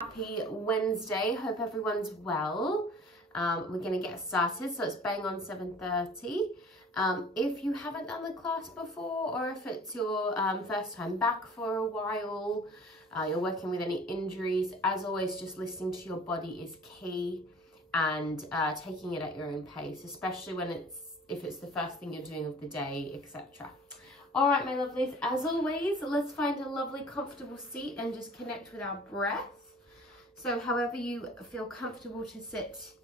Happy Wednesday. Hope everyone's well. We're going to get started, so it's bang on 7:30. If you haven't done the class before, or if it's your first time back for a while, you're working with any injuries, as always, just listening to your body is key, and taking it at your own pace, especially when if it's the first thing you're doing of the day, etc. All right, my lovelies, as always, let's find a lovely comfortable seat and just connect with our breath. So however you feel comfortable to sit,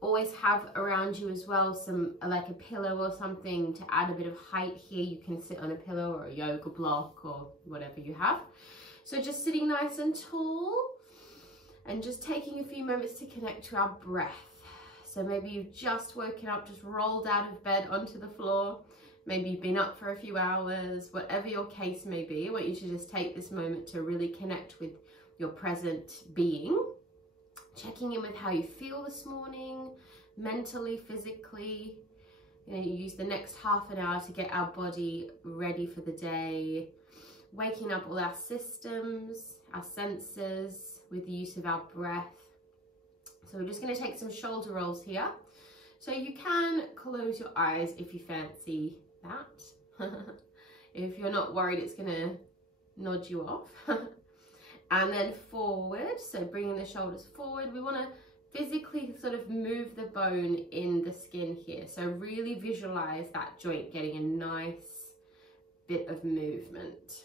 always have around you as well some like a pillow or something to add a bit of height here. You can sit on a pillow or a yoga block or whatever you have. So just sitting nice and tall and just taking a few moments to connect to our breath. So maybe you've just woken up, just rolled out of bed onto the floor. Maybe you've been up for a few hours, whatever your case may be. I want you to just take this moment to really connect with your present being, checking in with how you feel this morning, mentally, physically. You use the next half an hour to get our body ready for the day, waking up all our systems, our senses with the use of our breath. So we're just going to take some shoulder rolls here. So you can close your eyes if you fancy that. If you're not worried it's going to nod you off. And then forward, so bringing the shoulders forward. We want to physically sort of move the bone in the skin here. So really visualize that joint getting a nice bit of movement.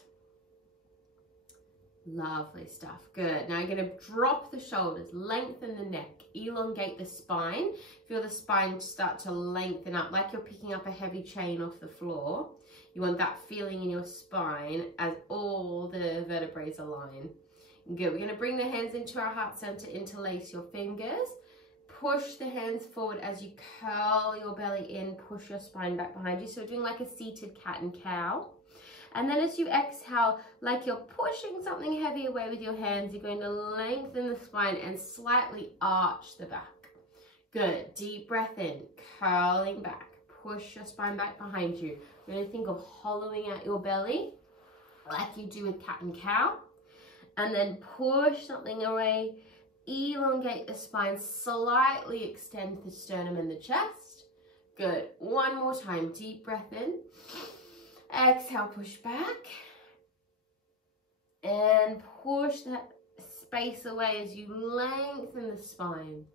Lovely stuff. Good. Now you're going to drop the shoulders, lengthen the neck, elongate the spine. Feel the spine start to lengthen up like you're picking up a heavy chain off the floor. You want that feeling in your spine as all the vertebrae align. Good. We're going to bring the hands into our heart center, interlace your fingers. Push the hands forward as you curl your belly in, push your spine back behind you. So we're doing like a seated cat and cow. And then as you exhale, like you're pushing something heavy away with your hands, you're going to lengthen the spine and slightly arch the back. Good. Deep breath in, curling back. Push your spine back behind you. You're going to think of hollowing out your belly like you do with cat and cow. And then push something away, elongate the spine, slightly extend the sternum and the chest. Good. One more time. Deep breath in. Exhale, push back. And push that space away as you lengthen the spine.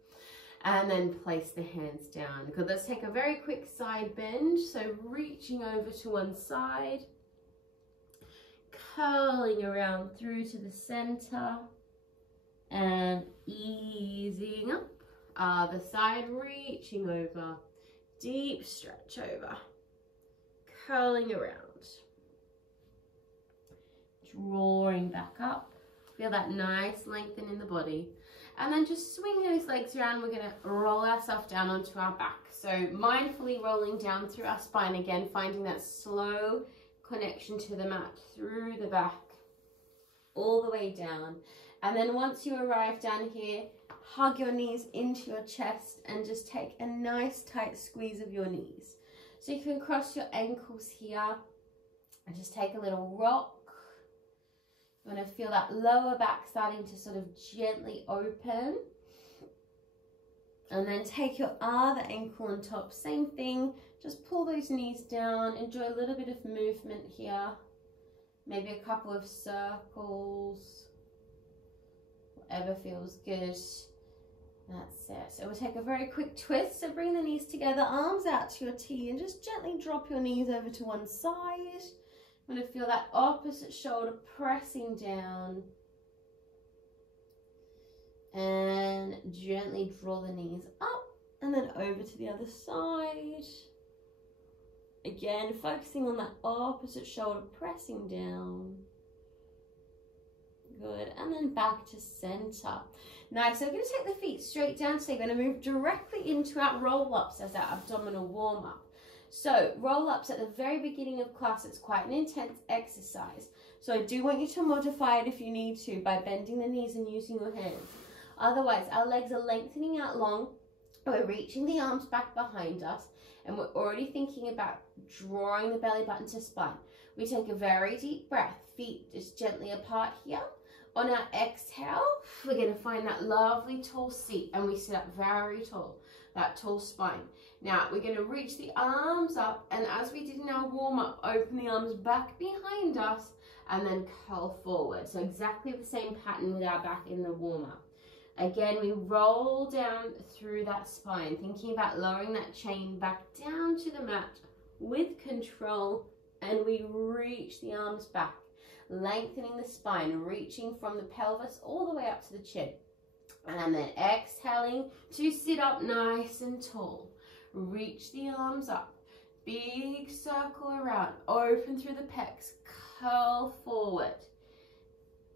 And then place the hands down. Good. Let's take a very quick side bend. So reaching over to one side. Curling around through to the center. And easing up. Other side, reaching over. Deep stretch over. Curling around. Drawing back up. Feel that nice lengthen in the body. And then just swing those legs around. We're going to roll ourselves down onto our back. So mindfully rolling down through our spine again, finding that slow connection to the mat through the back, all the way down. And then once you arrive down here, hug your knees into your chest and just take a nice tight squeeze of your knees. So you can cross your ankles here and just take a little rock. You want to feel that lower back starting to sort of gently open. And then take your other ankle on top. Same thing. Just pull those knees down. Enjoy a little bit of movement here. Maybe a couple of circles. Whatever feels good. That's it. So we'll take a very quick twist. So bring the knees together, arms out to your T, and just gently drop your knees over to one side. I'm going to feel that opposite shoulder pressing down. And gently draw the knees up and then over to the other side. Again, focusing on that opposite shoulder pressing down. Good. And then back to center. Nice. So we're going to take the feet straight down. So you're going to move directly into our roll-ups as our abdominal warm-up. So roll-ups at the very beginning of class, it's quite an intense exercise. So I do want you to modify it if you need to by bending the knees and using your hands. Otherwise, our legs are lengthening out long. We're reaching the arms back behind us. And we're already thinking about drawing the belly button to spine. We take a very deep breath. Feet just gently apart here. On our exhale, we're going to find that lovely tall seat and we sit up very tall, that tall spine. Now we're going to reach the arms up, and as we did in our warm up, open the arms back behind us and then curl forward. So exactly the same pattern with our back in the warm up. Again, we roll down through that spine, thinking about lowering that chain back down to the mat with control, and we reach the arms back, lengthening the spine, reaching from the pelvis all the way up to the chin. And then exhaling to sit up nice and tall. Reach the arms up, big circle around, open through the pecs, curl forward.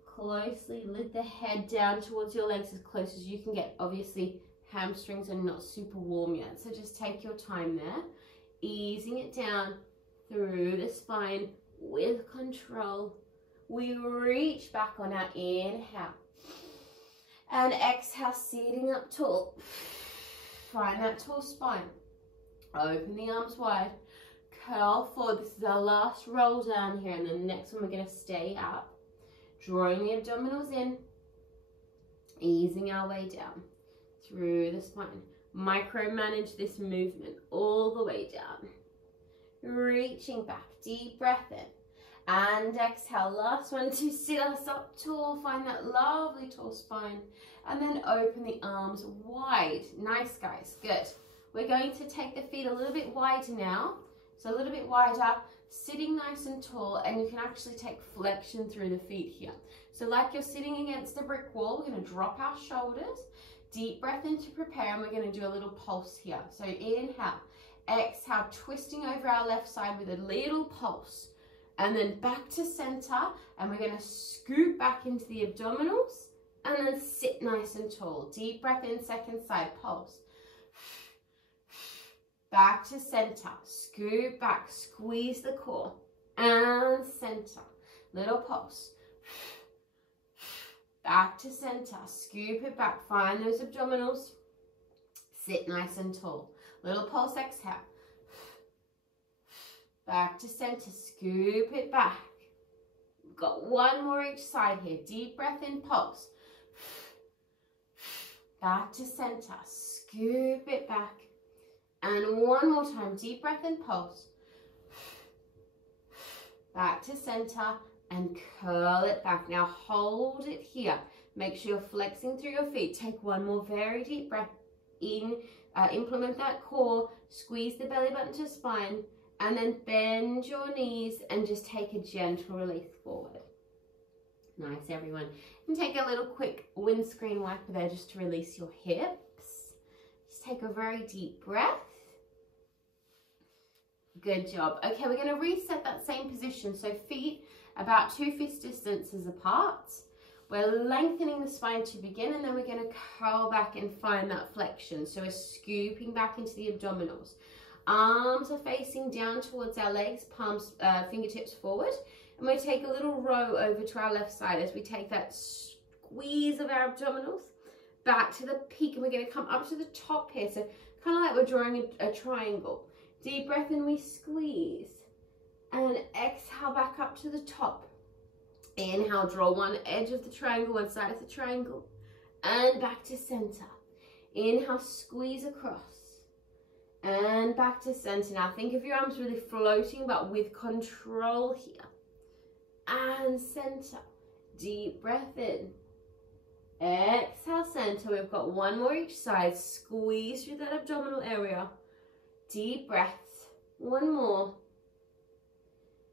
Closely lift the head down towards your legs as close as you can get. Obviously, hamstrings are not super warm yet, so just take your time there. Easing it down through the spine with control. We reach back on our inhale. And exhale, sitting up tall. Find that tall spine. Open the arms wide. Curl forward. This is our last roll down here. And then the next one, we're going to stay up. Drawing the abdominals in. Easing our way down through the spine. Micromanage this movement all the way down. Reaching back. Deep breath in. And exhale. Last one to sit us up tall. Find that lovely tall spine. And then open the arms wide. Nice, guys. Good. We're going to take the feet a little bit wider now. So a little bit wider. Sitting nice and tall. And you can actually take flexion through the feet here. So like you're sitting against a brick wall, we're going to drop our shoulders. Deep breath in to prepare. And we're going to do a little pulse here. So inhale. Exhale. Twisting over our left side with a little pulse. And then back to center, and we're going to scoot back into the abdominals, and then sit nice and tall. Deep breath in, second side, pulse. Back to center, scoot back, squeeze the core, and center. Little pulse. Back to center, scoop it back, find those abdominals, sit nice and tall. Little pulse, exhale. Back to center, scoop it back. We've got one more each side here. Deep breath in, pulse. Back to center, scoop it back. And one more time, deep breath in, pulse. Back to center and curl it back. Now hold it here. Make sure you're flexing through your feet. Take one more very deep breath in. Implement that core. Squeeze the belly button to spine. And then bend your knees and just take a gentle release forward. Nice, everyone. And take a little quick windscreen wiper there just to release your hips. Just take a very deep breath. Good job. Okay, we're going to reset that same position. So feet about 2 fist distances apart. We're lengthening the spine to begin, and then we're going to curl back and find that flexion. So we're scooping back into the abdominals. Arms are facing down towards our legs, palms, fingertips forward. And we take a little row over to our left side as we take that squeeze of our abdominals back to the peak. And we're going to come up to the top here. So kind of like we're drawing a triangle. Deep breath in, we squeeze. And exhale back up to the top. Inhale, draw one edge of the triangle, one side of the triangle. And back to center. Inhale, squeeze across. And back to center. Now think of your arms really floating, but with control here. And center. Deep breath in. Exhale, center. We've got one more each side. Squeeze through that abdominal area. Deep breath. One more.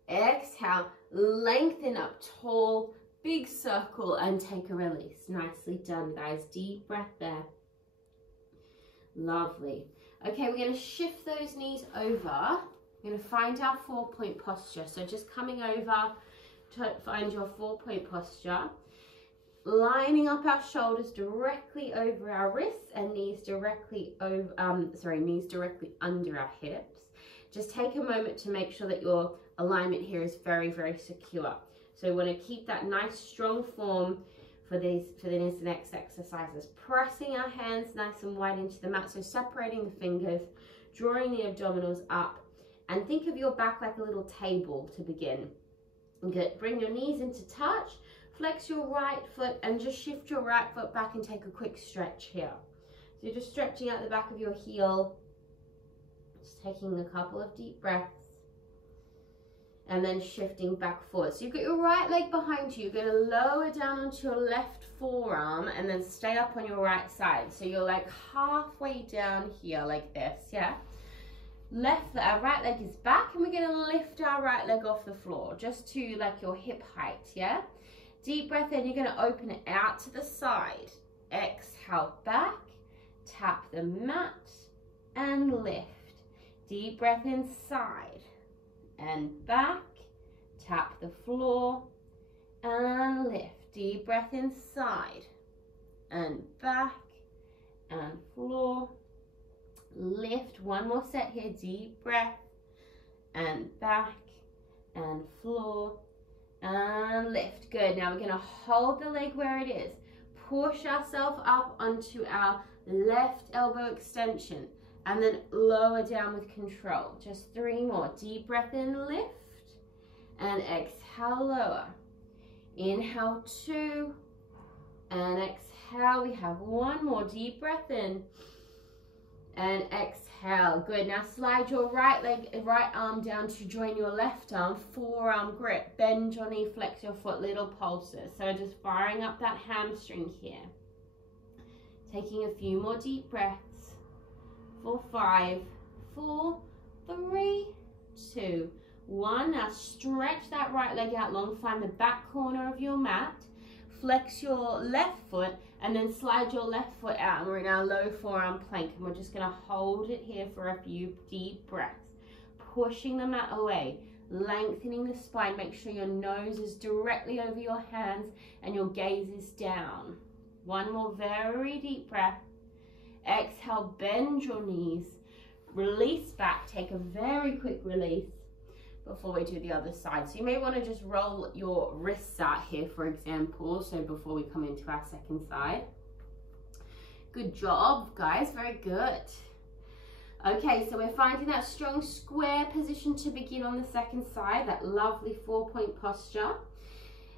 Exhale. Lengthen up tall. Big circle and take a release. Nicely done, guys. Deep breath there. Lovely. Okay, we're going to shift those knees over. We're going to find our 4-point posture. So just coming over to find your 4-point posture. Lining up our shoulders directly over our wrists and knees directly over, knees directly under our hips. Just take a moment to make sure that your alignment here is very, very secure. So we want to keep that nice strong form for these next exercises. Pressing our hands nice and wide into the mat, so separating the fingers, drawing the abdominals up, and think of your back like a little table to begin. Good. Bring your knees into touch, Flex your right foot and just shift your right foot back and take a quick stretch here. So you're just stretching out the back of your heel, just taking a couple of deep breaths, and then shifting back forward. So you've got your right leg behind you. You're going to lower down onto your left forearm and then stay up on your right side. So you're like halfway down here like this, yeah? Our right leg is back, and we're going to lift our right leg off the floor just to like your hip height, yeah? Deep breath in, you're going to open it out to the side. Exhale back, tap the mat and lift. Deep breath inside and back, tap the floor and lift. Deep breath inside and back and floor. Lift. One more set here. Deep breath and back and floor and lift. Good. Now we're going to hold the leg where it is. Push ourselves up onto our left elbow extension and then lower down with control. Just 3 more. Deep breath in, lift, and exhale, lower. Inhale, 2, and exhale. We have 1 more. Deep breath in and exhale. Good. Now slide your right arm down to join your left arm. Forearm grip. Bend your knee, flex your foot, little pulses. So just firing up that hamstring here. Taking a few more deep breaths. For 5, 4, 3, 2, 1. Now stretch that right leg out long. Find the back corner of your mat. Flex your left foot and then slide your left foot out. And we're in our low forearm plank. And we're just going to hold it here for a few deep breaths. Pushing the mat away. Lengthening the spine. Make sure your nose is directly over your hands and your gaze is down. 1 more very deep breath. Exhale, bend your knees, release back, take a very quick release before we do the other side. So you may want to just roll your wrists out here, for example, so before we come into our second side. Good job, guys, very good. Okay, so we're finding that strong square position to begin on the second side, that lovely 4-point posture.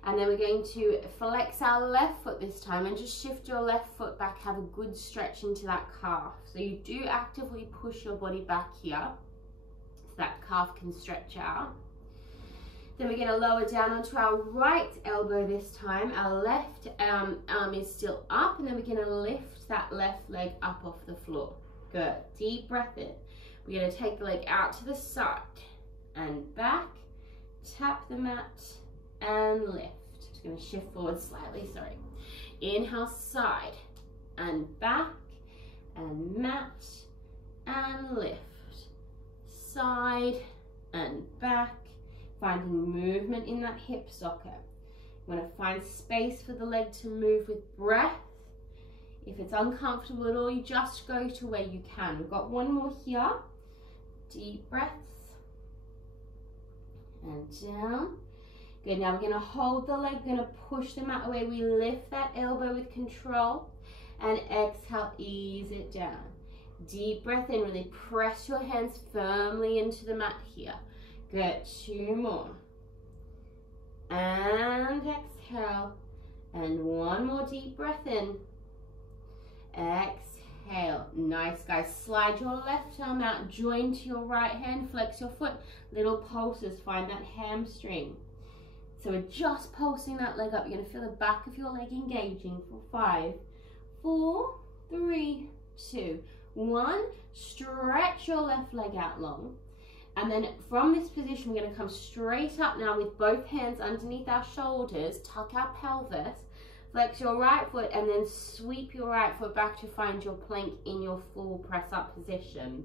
And then we're going to flex our left foot this time and just shift your left foot back. Have a good stretch into that calf. So you do actively push your body back here so that calf can stretch out. Then we're going to lower down onto our right elbow this time. Our left arm is still up, and then we're going to lift that left leg up off the floor. Good. Deep breath in. We're going to take the leg out to the side and back. Tap the mat and lift. Just going to shift forward slightly, sorry. Inhale, side and back and mat and lift. Side and back. Finding movement in that hip socket. You want to find space for the leg to move with breath. If it's uncomfortable at all, you just go to where you can. We've got 1 more here. Deep breaths. And down. Good, now we're going to hold the leg, we're going to push the mat away. We lift that elbow with control and exhale, ease it down. Deep breath in, really press your hands firmly into the mat here. Good, 2 more. And exhale. And 1 more deep breath in. Exhale. Nice, guys. Slide your left arm out, join to your right hand, flex your foot. Little pulses, find that hamstring. So we're just pulsing that leg up. You're going to feel the back of your leg engaging for 5, 4, 3, 2, 1. Stretch your left leg out long. And then from this position, we're going to come straight up now with both hands underneath our shoulders. Tuck our pelvis. Flex your right foot and then sweep your right foot back to find your plank in your full press up position.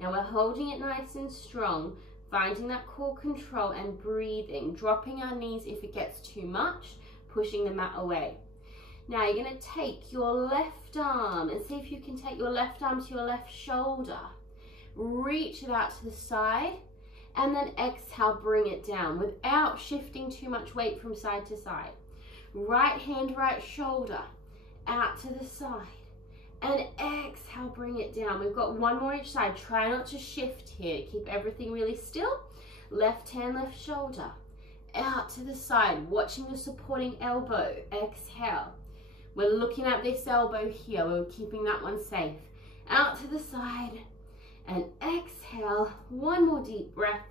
Now we're holding it nice and strong. Finding that core control and breathing, dropping our knees if it gets too much, pushing the mat away. Now you're going to take your left arm and see if you can take your left arm to your left shoulder. Reach it out to the side and then exhale, bring it down without shifting too much weight from side to side. Right hand, right shoulder, out to the side. And exhale, bring it down. We've got 1 more each side. Try not to shift here. Keep everything really still. Left hand, left shoulder. out to the side, watching the supporting elbow. Exhale. We're looking at this elbow here. We're keeping that one safe. Out to the side and exhale. One more deep breath.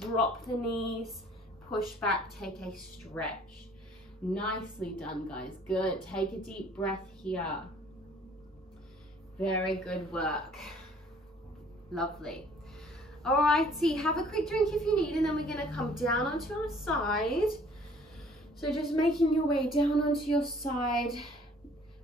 Drop the knees, push back, take a stretch. Nicely done, guys. Good. Take a deep breath here. Very good work. Lovely. Alrighty, have a quick drink if you need, and then we're going to come down onto our side. So just making your way down onto your side.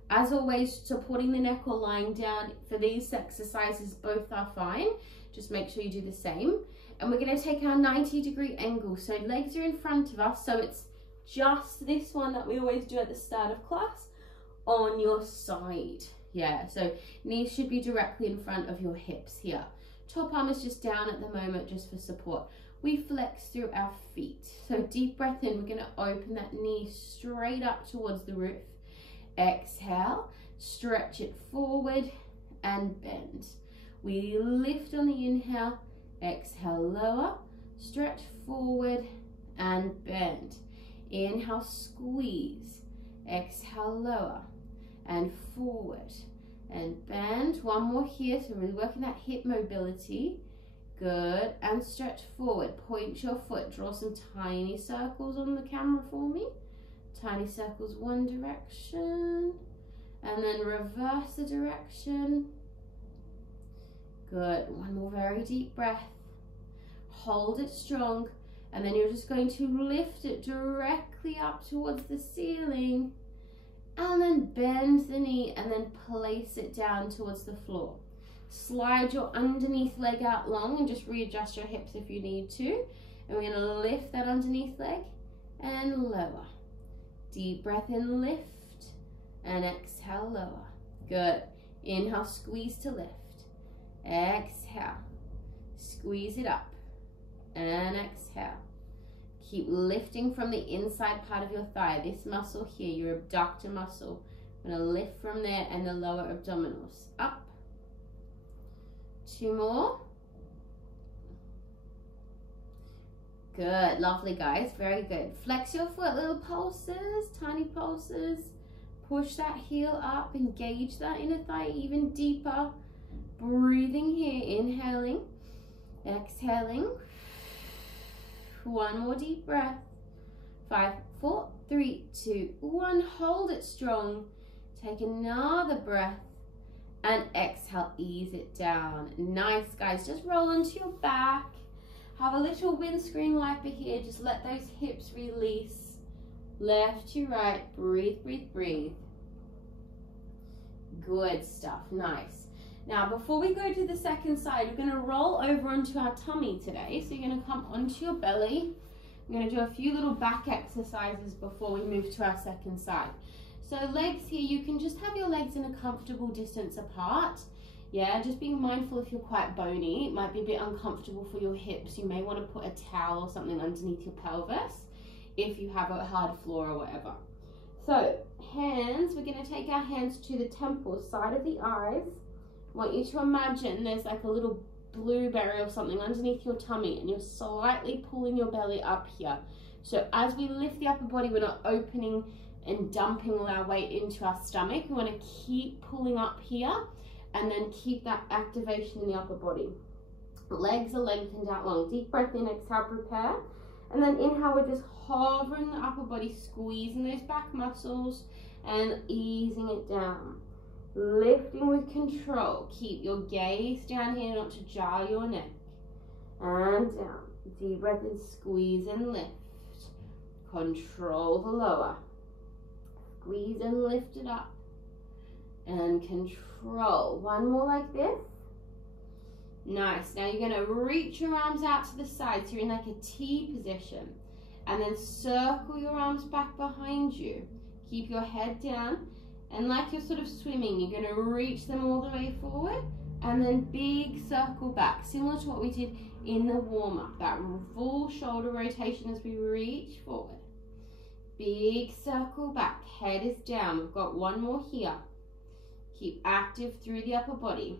As always, supporting the neck or lying down. For these exercises, both are fine. Just make sure you do the same. And we're going to take our 90-degree angle. So legs are in front of us. So it's just this one that we always do at the start of class on your side. Yeah, so knees should be directly in front of your hips here. Top arm is just down at the moment just for support. We flex through our feet. So deep breath in, we're going to open that knee straight up towards the roof. Exhale, stretch it forward and bend. We lift on the inhale, exhale, lower, stretch forward and bend. Inhale, squeeze, exhale, lower and forward and bend. One more here, so really working that hip mobility. Good, and stretch forward. Point your foot, draw some tiny circles on the camera for me. Tiny circles one direction, and then reverse the direction. Good, one more very deep breath. Hold it strong, and then you're just going to lift it directly up towards the ceiling, and then bend the knee, and then place it down towards the floor. Slide your underneath leg out long, and just readjust your hips if you need to. And we're going to lift that underneath leg, and lower. Deep breath in, lift, and exhale, lower. Good. Inhale, squeeze to lift. Exhale, squeeze it up, and exhale. Keep lifting from the inside part of your thigh. This muscle here, your abductor muscle. I'm going to lift from there, and the lower abdominals. Up. Two more. Good, lovely guys, very good. Flex your foot, little pulses, tiny pulses. Push that heel up, engage that inner thigh even deeper. Breathing here, inhaling, exhaling. One more deep breath. 5, 4, 3, 2, 1. Hold it strong. Take another breath and exhale, ease it down. Nice guys, just roll onto your back. Have a little windscreen wiper here. Just let those hips release. Left to right. Breathe, breathe, breathe. Good stuff. Nice. Now, before we go to the second side, we're going to roll over onto our tummy today. So you're going to come onto your belly. I'm going to do a few little back exercises before we move to our second side. So legs here, you can just have your legs in a comfortable distance apart. Yeah, just being mindful if you're quite bony, it might be a bit uncomfortable for your hips. You may want to put a towel or something underneath your pelvis if you have a hard floor or whatever. So hands, we're going to take our hands to the temples, side of the eyes. I want you to imagine there's like a little blueberry or something underneath your tummy, and you're slightly pulling your belly up here. So as we lift the upper body, we're not opening and dumping all our weight into our stomach. We want to keep pulling up here, and then keep that activation in the upper body. Legs are lengthened out long. Deep breath in, exhale, prepare. And then inhale, we're just hovering the upper body, squeezing those back muscles and easing it down. Lifting with control. Keep your gaze down here not to jar your neck. And down. Deep breath in, squeeze and lift. Control the lower. Squeeze and lift it up. And control. One more like this. Nice. Now you're going to reach your arms out to the side, so you're in like a T position. And then circle your arms back behind you. Keep your head down. And like you're sort of swimming, you're going to reach them all the way forward. And then big circle back, similar to what we did in the warm-up. That full shoulder rotation as we reach forward. Big circle back. Head is down. We've got one more here. Keep active through the upper body.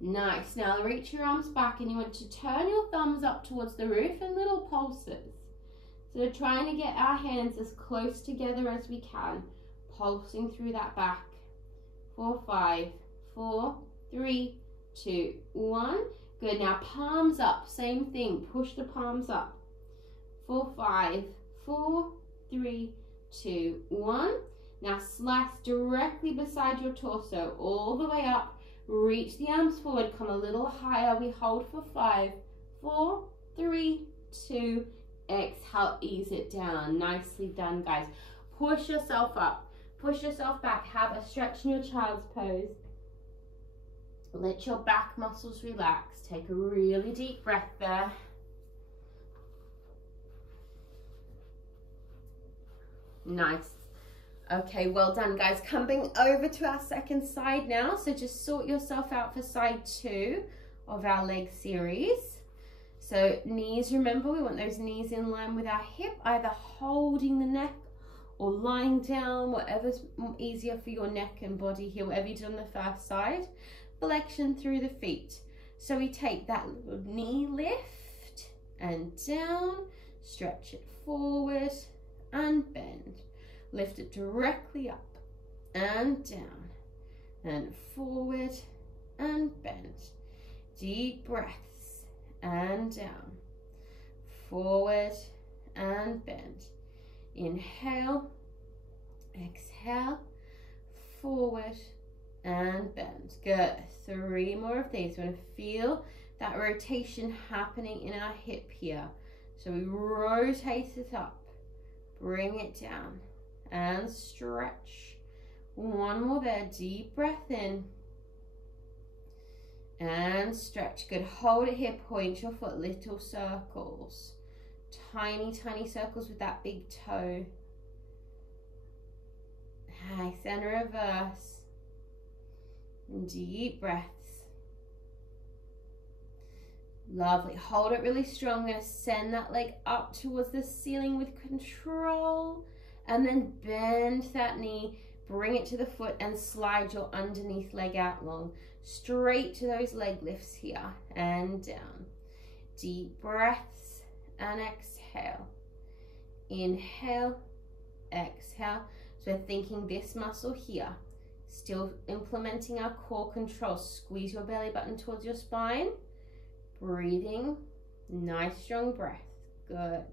Nice. Now reach your arms back and you want to turn your thumbs up towards the roof in little pulses. So we're trying to get our hands as close together as we can, pulsing through that back. 4, 5, 4, 3, 2, 1. Good. Now palms up. Same thing. Push the palms up. 4, 5, 4, 3, 2, 1. Now slice directly beside your torso, all the way up. Reach the arms forward, come a little higher. We hold for 5, 4, 3, 2, exhale, ease it down. Nicely done, guys. Push yourself up, push yourself back. Have a stretch in your child's pose. Let your back muscles relax. Take a really deep breath there. Nice. Okay, well done, guys. Coming over to our second side now. So just sort yourself out for side 2 of our leg series. So knees, remember, we want those knees in line with our hip, either holding the neck or lying down, whatever's easier for your neck and body here, whatever you did on the first side. Flexion through the feet. So we take that little knee lift and down, stretch it forward and bend. Lift it directly up and down and forward and bend. Deep breaths and down, forward and bend. Inhale, exhale, forward and bend. Good. 3 more of these. We want to feel that rotation happening in our hip here. So we rotate it up, bring it down and stretch. 1 more there. Deep breath in and stretch. Good. Hold it here. Point your foot. Little circles. Tiny, tiny circles with that big toe. Nice. And reverse. Deep breaths. Lovely. Hold it really strong. I'm going to send that leg up towards the ceiling with control. And then bend that knee, bring it to the foot and slide your underneath leg out long. Straight to those leg lifts here and down. Deep breaths and exhale. Inhale, exhale. So we're thinking this muscle here. Still implementing our core control. Squeeze your belly button towards your spine. Breathing. Nice strong breath. Good.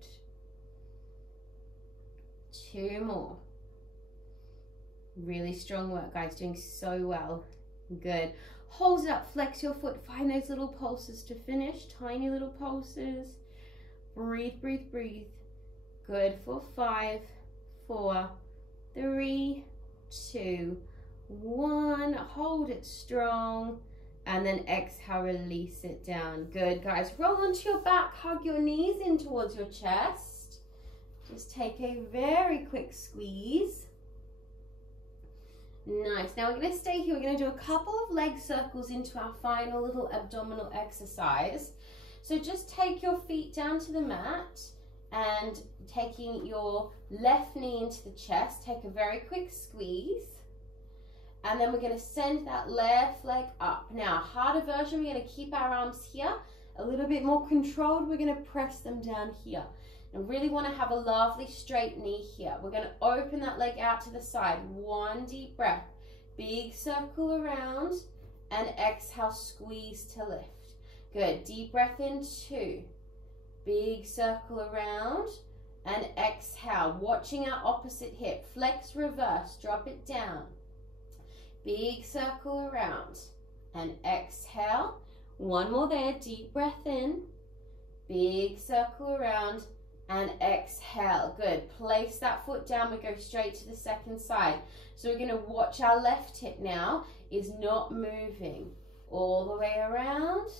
2 more. Really strong work, guys. Doing so well. Good. Hold it up. Flex your foot. Find those little pulses to finish. Tiny little pulses. Breathe, breathe, breathe. Good. For 5, 4, 3, 2, 1. Hold it strong. And then exhale, release it down. Good, guys. Roll onto your back. Hug your knees in towards your chest. Just take a very quick squeeze. Nice. Now we're going to stay here. We're going to do a couple of leg circles into our final little abdominal exercise. So just take your feet down to the mat and taking your left knee into the chest, take a very quick squeeze. And then we're going to send that left leg up. Now, harder version, we're going to keep our arms here. A little bit more controlled, we're going to press them down here. And really want to have a lovely straight knee here. We're going to open that leg out to the side. 1 deep breath. Big circle around and exhale, squeeze to lift. Good. Deep breath in, 2. Big circle around and exhale. Watching our opposite hip. Flex, reverse, drop it down. Big circle around and exhale. 1 more there. Deep breath in. Big circle around and exhale. Good. Place that foot down. We go straight to the second side. So we're going to watch our left hip now is not moving. All the way around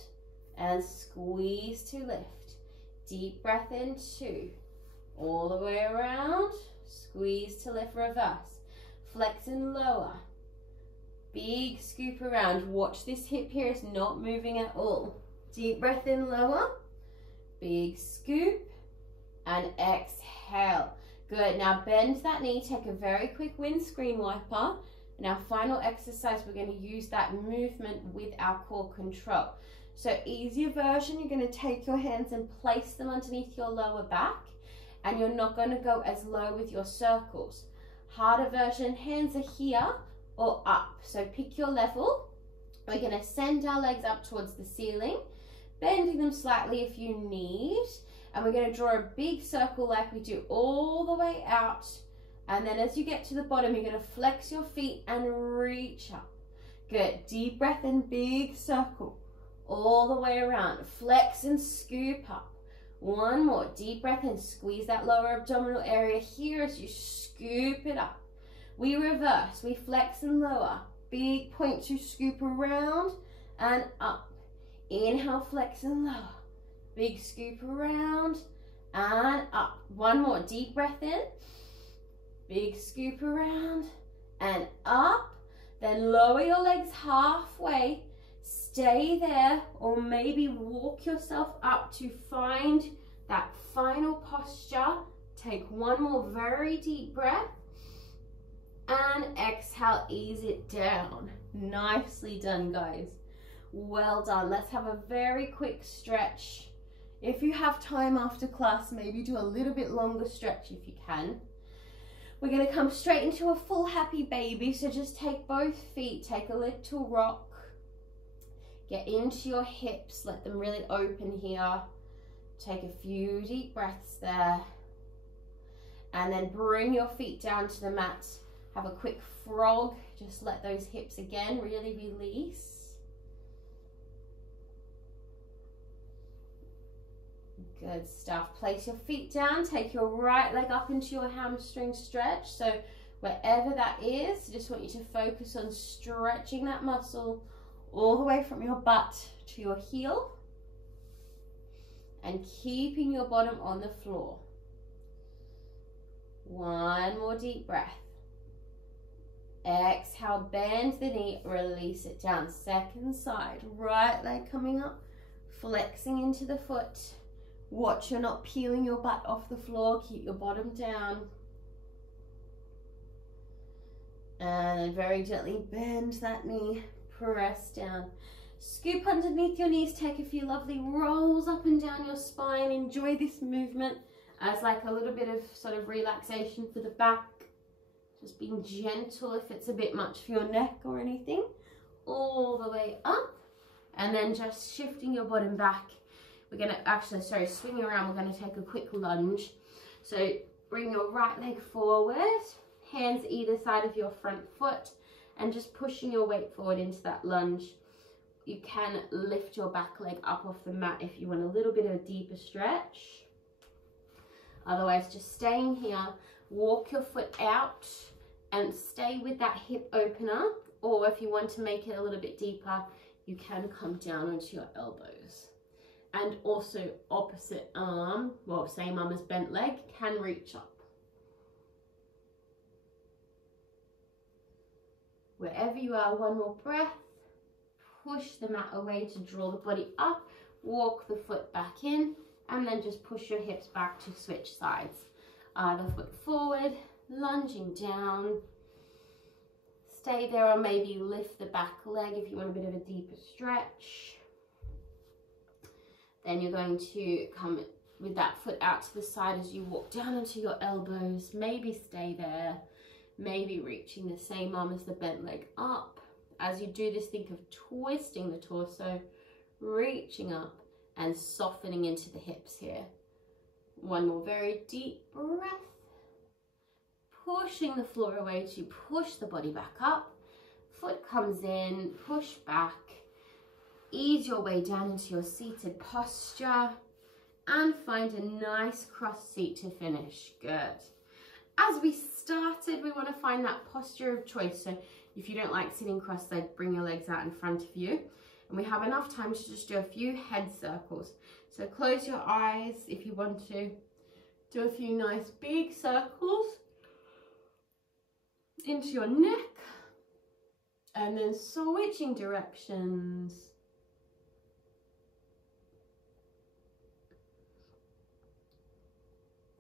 and squeeze to lift. Deep breath in, 2. All the way around, squeeze to lift, reverse. Flex and lower. Big scoop around. Watch this hip here, it's not moving at all. Deep breath in, lower. Big scoop. And exhale. Good. Now bend that knee. Take a very quick windscreen wiper. In our final exercise, we're going to use that movement with our core control. So easier version, you're going to take your hands and place them underneath your lower back, and you're not going to go as low with your circles. Harder version, hands are here or up. So pick your level. We're going to send our legs up towards the ceiling, bending them slightly if you need. And we're going to draw a big circle like we do all the way out. And then as you get to the bottom, you're going to flex your feet and reach up. Good. Deep breath in, big circle. All the way around. Flex and scoop up. One more. Deep breath in. Squeeze that lower abdominal area here as you scoop it up. We reverse. We flex and lower. Big point to scoop around and up. Inhale, flex and lower. Big scoop around and up. One more. Deep breath in. Big scoop around and up. Then lower your legs halfway. Stay there, or maybe walk yourself up to find that final posture. Take one more very deep breath. And exhale, ease it down. Nicely done, guys. Well done. Let's have a very quick stretch. If you have time after class, maybe do a little bit longer stretch if you can. We're going to come straight into a full happy baby. So just take both feet, take a little rock. Get into your hips, let them really open here. Take a few deep breaths there. And then bring your feet down to the mat. Have a quick frog. Just let those hips again really release. Good stuff. Place your feet down. Take your right leg up into your hamstring stretch. So wherever that is, I just want you to focus on stretching that muscle all the way from your butt to your heel and keeping your bottom on the floor. One more deep breath. Exhale, bend the knee, release it down. Second side, right leg coming up, flexing into the foot. Watch you're not peeling your butt off the floor, keep your bottom down. And very gently bend that knee. Press down. Scoop underneath your knees. Take a few lovely rolls up and down your spine. Enjoy this movement as like a little bit of sort of relaxation for the back. Just being gentle if it's a bit much for your neck or anything. All the way up. And then just shifting your bottom back. We're going to, swing around. We're going to take a quick lunge. So bring your right leg forward. Hands either side of your front foot. And just pushing your weight forward into that lunge. You can lift your back leg up off the mat if you want a little bit of a deeper stretch. Otherwise, just staying here. Walk your foot out and stay with that hip opener. Or if you want to make it a little bit deeper, you can come down onto your elbows. And also opposite arm, well, same arm as bent leg, can reach up. Wherever you are, one more breath. Push the mat away to draw the body up. Walk the foot back in. And then just push your hips back to switch sides. Other foot forward, lunging down. Stay there, or maybe lift the back leg if you want a bit of a deeper stretch. Then you're going to come with that foot out to the side as you walk down into your elbows. Maybe stay there. Maybe reaching the same arm as the bent leg up. As you do this, think of twisting the torso, reaching up and softening into the hips here. One more very deep breath. Pushing the floor away to push the body back up. Foot comes in, push back. Ease your way down into your seated posture and find a nice cross seat to finish. Good. As we started, we want to find that posture of choice. So if you don't like sitting cross-legged, bring your legs out in front of you. And we have enough time to just do a few head circles. So close your eyes if you want to. Do a few nice big circles into your neck. And then switching directions.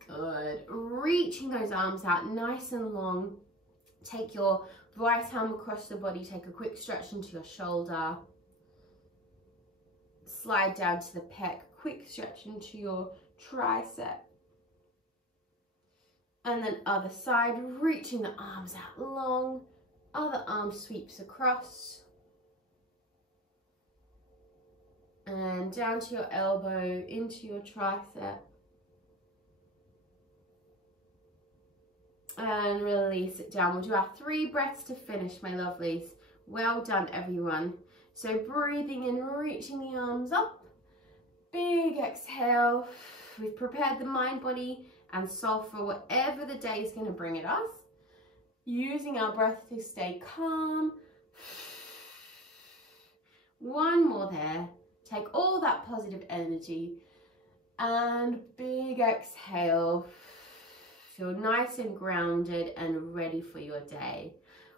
Good. Reaching those arms out nice and long Take your right arm across the body, take a quick stretch into your shoulder. Slide down to the pec, quick stretch into your tricep. And then other side, reaching the arms out long. Other arm sweeps across. And down to your elbow, into your tricep. And release it down. We'll do our 3 breaths to finish, my lovelies. Well done, everyone. So breathing in, reaching the arms up. Big exhale. We've prepared the mind, body, and soul for whatever the day is going to bring at us. Using our breath to stay calm. One more there. Take all that positive energy. And big exhale. Feel nice and grounded and ready for your day.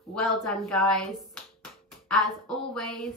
Well done, guys. As always,